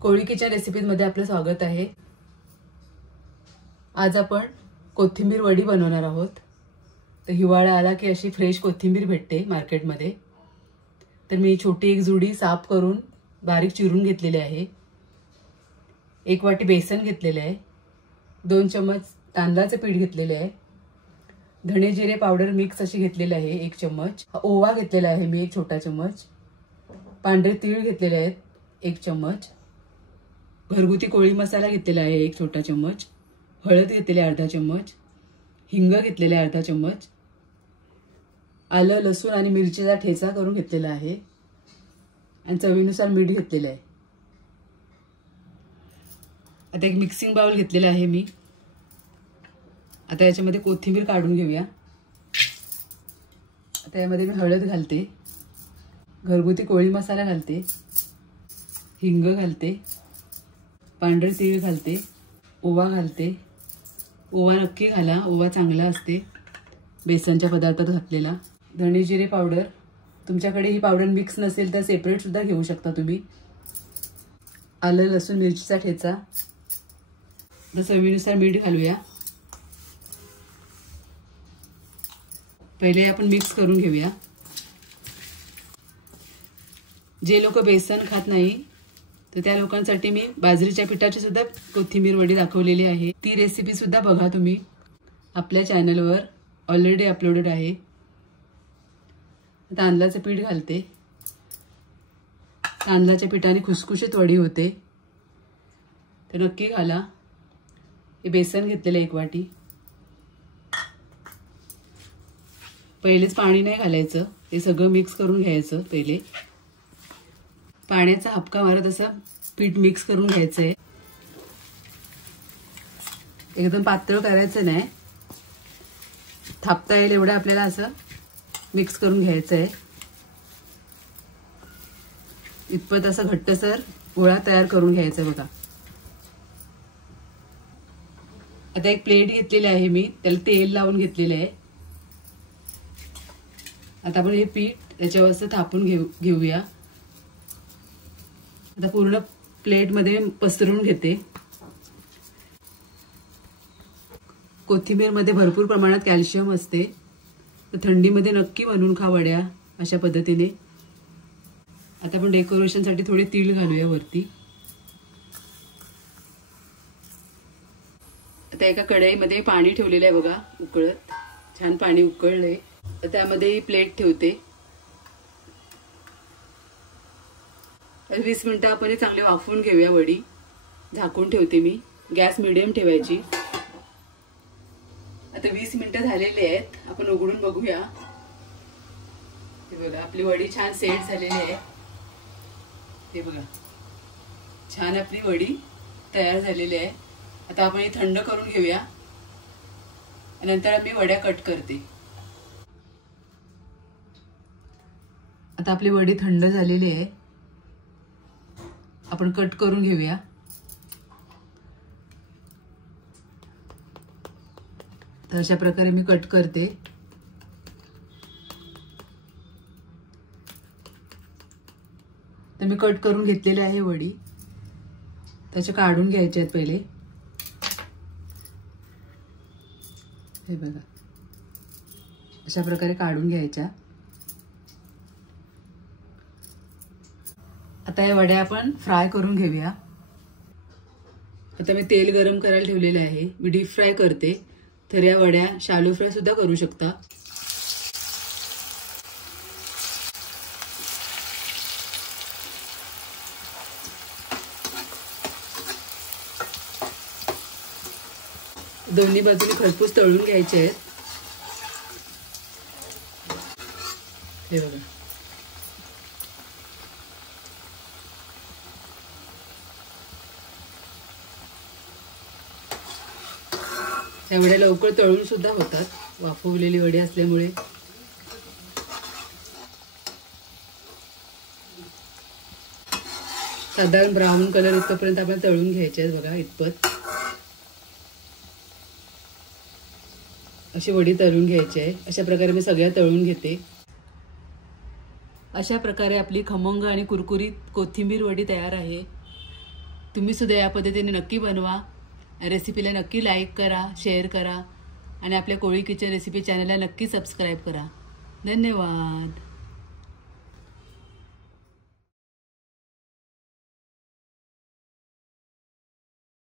कोळी kitchen रेसिपीजमध्ये आपलं स्वागत आहे। आज आपण कोथिंबीर वडी बनवणार आहोत। तर हिवाळा आला की अशी फ्रेश कोथिंबीर भेटते मार्केटमध्ये। तर मी छोटी एक जुडी साफ करून बारीक चिरून घेतलेली आहे। 1 वाटी बेसन घेतलेले आहे। 2 चम्मच तांदळाचे पीठ घेतलेले आहे। धणे जिरे पावडर मिक्स अशी घेतलेली आहे 1 चम्मच। ओवा घेतलेला आहे मी 1 छोटा चम्मच। पांढरे तीळ घेतलेले आहेत 1 चम्मच। घरगुती कोळी मसाला घेतलेला आहे 1 छोटा चम्मच। हळद घेतलेली अर्धा चम्मच। हिंग घेतलेले अर्धा चम्मच। आलं लसूण आणि मिरचीचा ठेचा करून घेतलेला आहे आणि चवीनुसार मीठ घेतलेले आहे। आता एक मिक्सिंग बाउल घेतलेला आहे मी। आता याच्यामध्ये कोथिंबीर काढून घेऊया। आता यामध्ये मी हळद घालते, घरगुती कोळी मसाला घालते, हिंग घालते, पांढरे तीळ घालते, ओवा घालते। ओवा नक्की घाला, ओवा चांगला असते बेसनच्या पदार्थात घातलेला। धणे जिरे पावडर, तुमच्याकडे ही पावडर मिक्स नसेल तर सेपरेट सुद्धा घेऊ शकता तुम्ही। आलं लसूण मिरचीचा ठेचा, चवीनुसार मीठ घालूया। पहिले आपण मिक्स करून घेऊया। जे लोक बेसन खात नाही तर त्या लोकांसाठी मी बाजरीच्या पिठाची सुद्धा कोथिंबीर वडी दाखवलेली आहे। ती रेसिपी सुद्धा बघा तुम्ही, आपल्या चॅनलवर ऑलरेडी अपलोडेड आहे। तांदळाचे पीठ घालते। तांदळाच्या पिठाने खुसखुशीत वडी होते, तर नक्की घाला। हे बेसन घेतलेलं 1 वाटी। पहिलेच पाणी नाही घालायचं, हे सगळं मिक्स करून घ्यायचं। पहिले पाण्याचा हपका मारत असं पीठ मिक्स करून घ्यायचंय। एकदम पातळ करायचं नाही, थापता येईल एवढं आपल्याला असं मिक्स करून घ्यायचंय। इतपत असं घट्टसर गोळा तयार करून घ्यायचा बघा। आता एक प्लेट घेतलेली आहे मी, त्याला तेल लावून घेतलेलं आहे। आता आपण हे पीठ त्याच्यावर असं थापून घेऊया। आता पूर्ण प्लेट मध्ये पसरवून घेते। कोथिंबीर मध्ये भरपूर प्रमाणात कॅल्शियम असते, तर थंडीमध्ये नक्की बनवून खा वड्या अशा पद्धतीने। आता आपण डेकोरेशन साठी थोडे तीळ घालूया वरती। आता एका कढईमध्ये पाणी ठेवलेलं आहे बघा उकळत, छान पाणी उकळलंय। त्यामध्ये ही प्लेट ठेवते। 20 मिनिटं आपण चांगले वाफवून घेऊया वडी। झाकून ठेवते मी, गॅस मिडियम ठेवायची। आता 20 मिनिटं झालेली आहेत, आपण उघडून बघूया। हे बघा आपली वडी छान सेट झालेली आहे। हे बघा छान आपली वडी तयार झालेली आहे। आता आपण हे थंड करून घेऊया, नंतर मी वड्या कट करते। आता आपली वडी थंड झालेली आहे, आपण कट करून घेऊया। तर अशा प्रकारे मी कट करते। तर मी कट करून घेतलेली आहे वडी, त्याचे काढून घ्यायचे आहेत पहिले। हे बघा अशा प्रकारे काढून घ्यायच्या। आता या वड्या आपण फ्राय करून घेऊया। आता मी तेल गरम करायला ठेवलेले आहे, मी डीप फ्राय करते। तर या वड्या शॅलो फ्राय सुद्धा करू शकता। दोन्ही बाजूने खरपूस तळून घ्यायचे आहेत। हे बघा त्या वड्या लवकर तळून सुद्धा होतात, वाफवलेली वडी असल्यामुळे। साधारण ब्राऊन कलर इथपर्यंत आपण तळून घ्यायचे आहेत बघा इतपत। अशी वडी तळून घ्यायची आहे। अशा प्रकारे मी सगळ्या तळून घेते। अशा प्रकारे आपली खमंग आणि कुरकुरीत कोथिंबीर वडी तयार आहे। तुम्ही सुद्धा या पद्धतीने नक्की बनवा. रेसिपीला नक्की लाईक करा, शेअर करा आणि आपल्या कोळी किचन रेसिपी चॅनलला नक्की सबस्क्राईब करा. धन्यवाद.